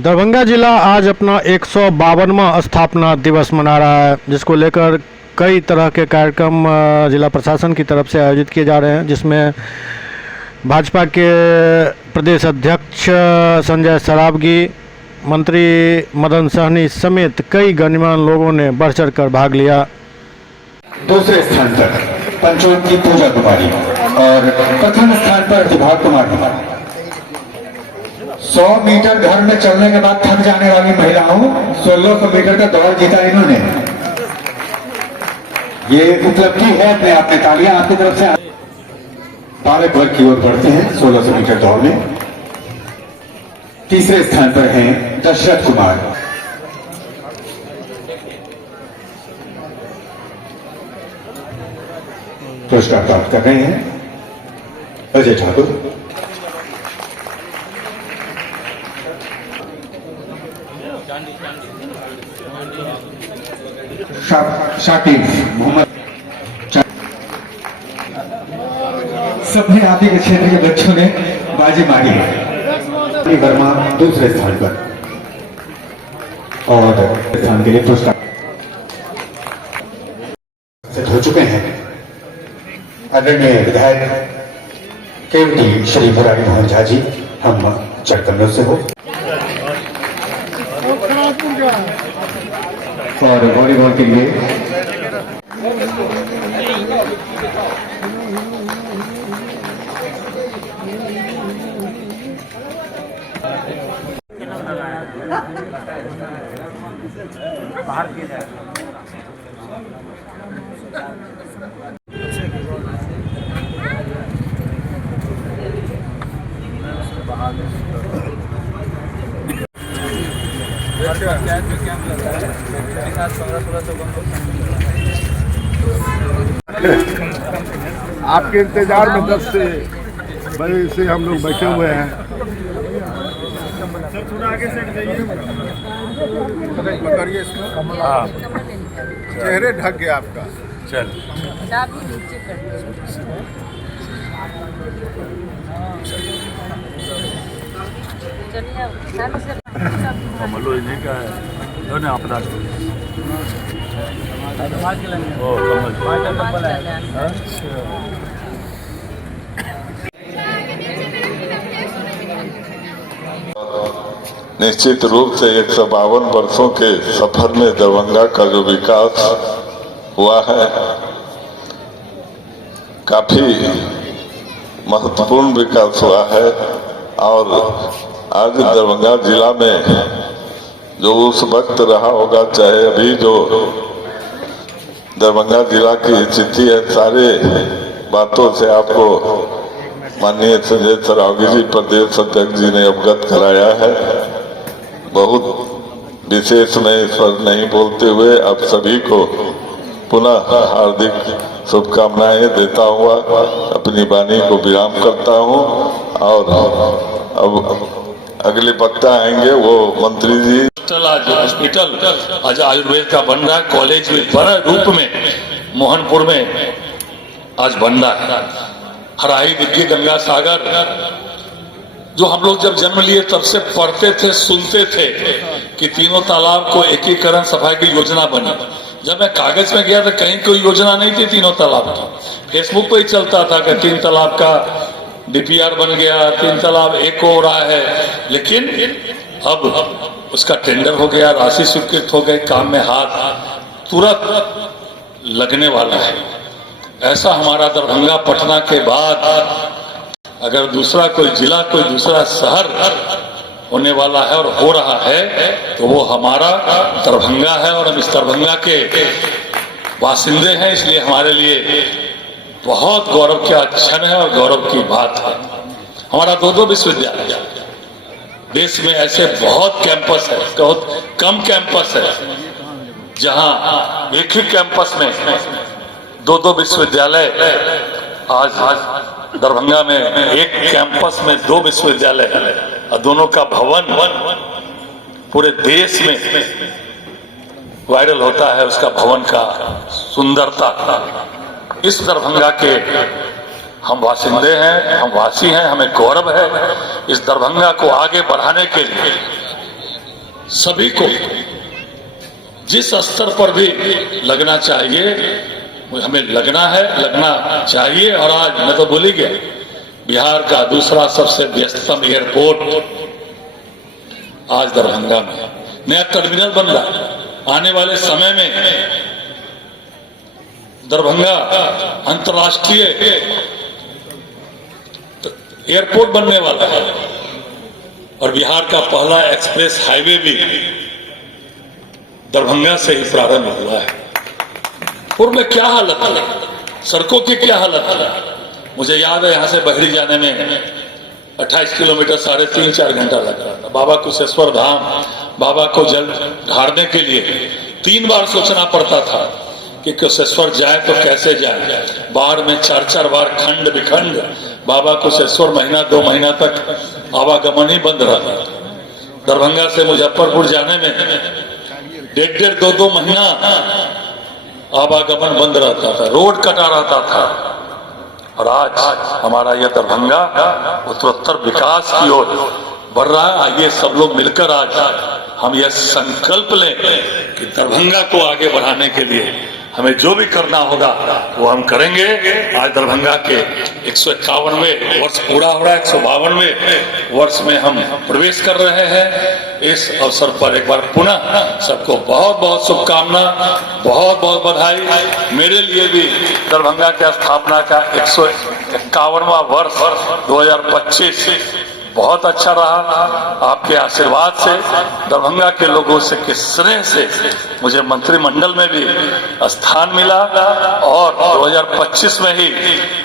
दरभंगा जिला आज अपना 152वां स्थापना दिवस मना रहा है, जिसको लेकर कई तरह के कार्यक्रम जिला प्रशासन की तरफ से आयोजित किए जा रहे हैं, जिसमें भाजपा के प्रदेश अध्यक्ष संजय सरावगी, मंत्री मदन सहनी समेत कई गणमान्य लोगों ने बढ़ चढ़ कर भाग लिया। दूसरे स्थान पर पंचों की पूजा कुमारी और प्रथम स्थान पर विभाग कुमारी। 100 मीटर घर में चलने के बाद थक जाने वाली महिलाओं 1600 मीटर का दौड़ जीता इन्होंने। ये उपलब्धि है अपने आप में, तालियां आपकी तरफ से। बालक वर्ग की ओर बढ़ते हैं 1600 मीटर दौड़ में। तीसरे स्थान पर हैं दशरथ कुमार। पुरस्कार प्राप्त कर रहे हैं अजय ठाकुर। शाकिब मोहम्मद। सभी आदि के क्षेत्र के बच्चों ने बाजी मारी है। वर्मा दूसरे स्थान पर और स्थान के लिए पुरस्कार हो चुके हैं आदरणीय विधायक केवटी श्री मुरारी मोहन झा जी। हम चरकन्नौर से हो और वॉलीबॉल के लिए बाहर की जाए। आपके इंतजार में 10 से बजे से हम लोग बैठे हुए हैं। पकड़िए इसको। हाँ, चेहरे ढक गया आपका। चल कमलो इन्हीं का है। आपदा निश्चित रूप से 152 वर्षों के सफर में दरभंगा का जो विकास हुआ है काफी महत्वपूर्ण विकास हुआ है। और आज दरभंगा जिला में जो उस वक्त रहा होगा, चाहे अभी जो दरभंगा जिला की स्थिति है, सारे बातों से आपको माननीय संजय सरावगी जी प्रदेश अध्यक्ष जी ने अवगत कराया है। बहुत विशेष में इस पर नहीं बोलते हुए आप सभी को पुनः हार्दिक शुभकामनाएं देता हुआ अपनी वाणी को विराम करता हूं। और अब अगले वक्ता आएंगे वो मंत्री जी। आज हॉस्पिटल आज आयुर्वेद का बन रहा है, कॉलेज में बड़ा रूप में मोहनपुर में आज बन रहा है। हराही दिग्गी गंगा सागर जो हम लोग जब जन्म लिए तब से पढ़ते थे, सुनते थे कि तीनों तालाब को एकीकरण सफाई की योजना बनी। जब मैं कागज में गया तो कहीं कोई योजना नहीं थी तीनों तालाब की। फेसबुक पे ही चलता था कि 3 तालाब का डीपीआर बन गया, 3 तालाब एक हो रहा है। लेकिन अब उसका टेंडर हो गया, राशि स्वीकृत हो गई, काम में हाथ तुरंत लगने वाला है। ऐसा हमारा दरभंगा पटना के बाद अगर दूसरा कोई जिला, कोई दूसरा शहर होने वाला है और हो रहा है तो वो हमारा दरभंगा है। और हम इस दरभंगा के बासिंदे हैं, इसलिए हमारे लिए बहुत गौरव का क्षण है और गौरव की बात है। हमारा 2 विश्वविद्यालय, देश में ऐसे बहुत कैंपस है, बहुत कम कैंपस है जहां एक ही कैंपस में 2 विश्वविद्यालय। आज दरभंगा में एक कैंपस में 2 विश्वविद्यालय है और दोनों का भवन पूरे देश में वायरल होता है, उसका भवन का सुंदरता। इस दरभंगा के हम वासिंदे हैं, हम वासी हैं, हमें गौरव है। इस दरभंगा को आगे बढ़ाने के लिए सभी को जिस स्तर पर भी लगना चाहिए हमें लगना है, लगना चाहिए। और आज मैं तो भूल ही गया, बिहार का दूसरा सबसे व्यस्ततम एयरपोर्ट आज दरभंगा में नया टर्मिनल बन रहा है। आने वाले समय में दरभंगा अंतर्राष्ट्रीय एयरपोर्ट बनने वाला है और बिहार का पहला एक्सप्रेस हाईवे भी दरभंगा से ही प्रारंभ हुआ है। पूर्व में क्या हालत है, सड़कों की क्या हालत है। मुझे याद है, यहां से बहरी जाने में 28 किलोमीटर 3.5-4 घंटा लग रहा था। बाबा कुशेश्वर धाम, बाबा को जल ढारने के लिए 3 बार सोचना पड़ता था कि कुशेश्वर जाए तो कैसे जाए। बाढ़ में 4-4 बार खंड विखंड बाबा कुशेश्वर महीना 2 महीना तक आवागमन ही बंद रहा। दरभंगा से मुजफ्फरपुर जाने में 1.5 2 महीना आवागमन बंद रहता था, रोड कटा रहता था। और आज हमारा यह दरभंगा उत्तरोत्तर विकास की ओर बढ़ रहा है। आइए सब लोग मिलकर आज हम यह संकल्प लें कि दरभंगा को आगे बढ़ाने के लिए हमें जो भी करना होगा वो हम करेंगे। आज दरभंगा के 151वें वर्ष पूरा हो रहा है, 152वें वर्ष में हम प्रवेश कर रहे हैं। इस अवसर पर एक बार पुनः सबको बहुत बहुत शुभकामना, बहुत बहुत बधाई। मेरे लिए भी दरभंगा की स्थापना का 151वां वर्ष 2025 बहुत अच्छा रहा। आपके आशीर्वाद से, दरभंगा के लोगों से के स्नेह से मुझे मंत्रिमंडल में भी स्थान मिला और 2025 में ही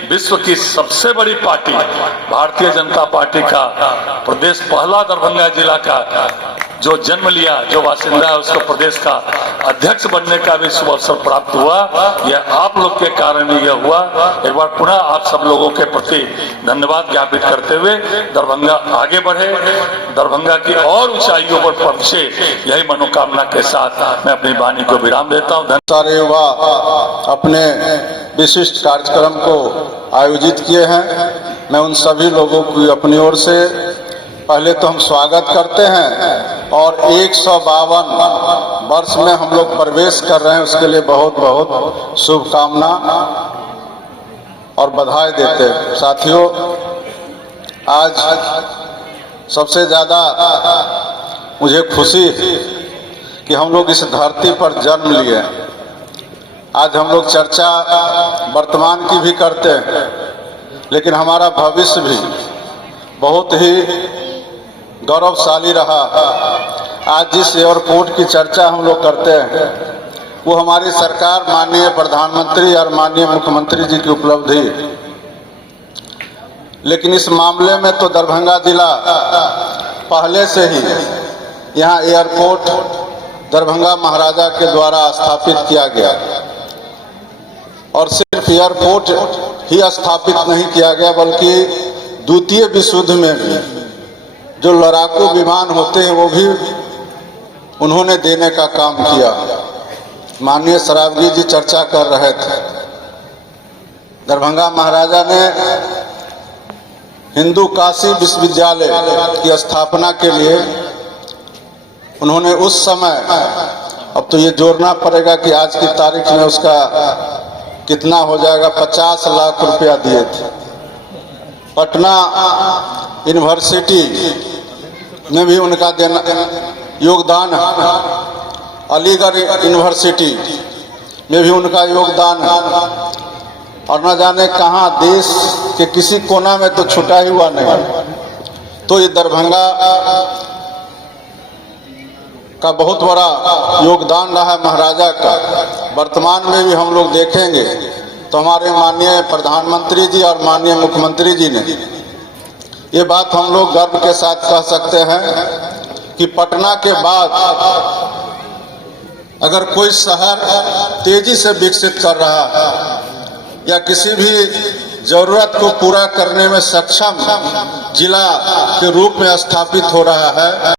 विश्व की सबसे बड़ी पार्टी भारतीय जनता पार्टी का प्रदेश पहला दरभंगा जिला का जो जन्म लिया, जो बासिंदा है, उसको प्रदेश का अध्यक्ष बनने का भी शुभ अवसर प्राप्त हुआ। यह आप लोग के कारण ही यह हुआ। एक बार पुनः आप सब लोगों के प्रति धन्यवाद ज्ञापित करते हुए दरभंगा आगे बढ़े, दरभंगा की और ऊंचाइयों पर पहुंचे, यही मनोकामना के साथ मैं अपनी वाणी को विराम देता हूँ। सारे युवा अपने विशिष्ट कार्यक्रम को आयोजित किए हैं। मैं उन सभी लोगों की अपनी ओर से पहले तो हम स्वागत करते हैं और 152 वर्ष में हम लोग प्रवेश कर रहे हैं, उसके लिए बहुत बहुत शुभकामना और बधाई देते हैं। साथियों, आज सबसे ज़्यादा मुझे खुशी कि हम लोग इस धरती पर जन्म लिए। आज हम लोग चर्चा वर्तमान की भी करते हैं, लेकिन हमारा भविष्य भी बहुत ही गौरवशाली रहा। आज जिस एयरपोर्ट की चर्चा हम लोग करते हैं वो हमारी सरकार, माननीय प्रधानमंत्री और माननीय मुख्यमंत्री जी की उपलब्धि। लेकिन इस मामले में तो दरभंगा जिला पहले से ही यहाँ एयरपोर्ट दरभंगा महाराजा के द्वारा स्थापित किया गया और सिर्फ एयरपोर्ट ही स्थापित नहीं किया गया बल्कि द्वितीय विश्व युद्ध में भी जो लड़ाकू विमान होते हैं वो भी उन्होंने देने का काम किया। माननीय सरावगी जी चर्चा कर रहे थे, दरभंगा महाराजा ने हिंदू काशी विश्वविद्यालय की स्थापना के लिए उन्होंने उस समय, अब तो ये जोड़ना पड़ेगा कि आज की तारीख में उसका कितना हो जाएगा, 50 लाख रुपया दिए थे। पटना यूनिवर्सिटी में भी उनका देना योगदान है, अलीगढ़ यूनिवर्सिटी में भी उनका योगदान है और न जाने कहाँ देश के किसी कोना में तो छुटा ही हुआ नहीं। तो ये दरभंगा का बहुत बड़ा योगदान रहा है महाराजा का। वर्तमान में भी हम लोग देखेंगे तो हमारे माननीय प्रधानमंत्री जी और माननीय मुख्यमंत्री जी ने ये बात हम लोग गर्व के साथ कह सकते हैं कि पटना के बाद अगर कोई शहर तेजी से विकसित कर रहा है या किसी भी जरूरत को पूरा करने में सक्षम जिला के रूप में स्थापित हो रहा है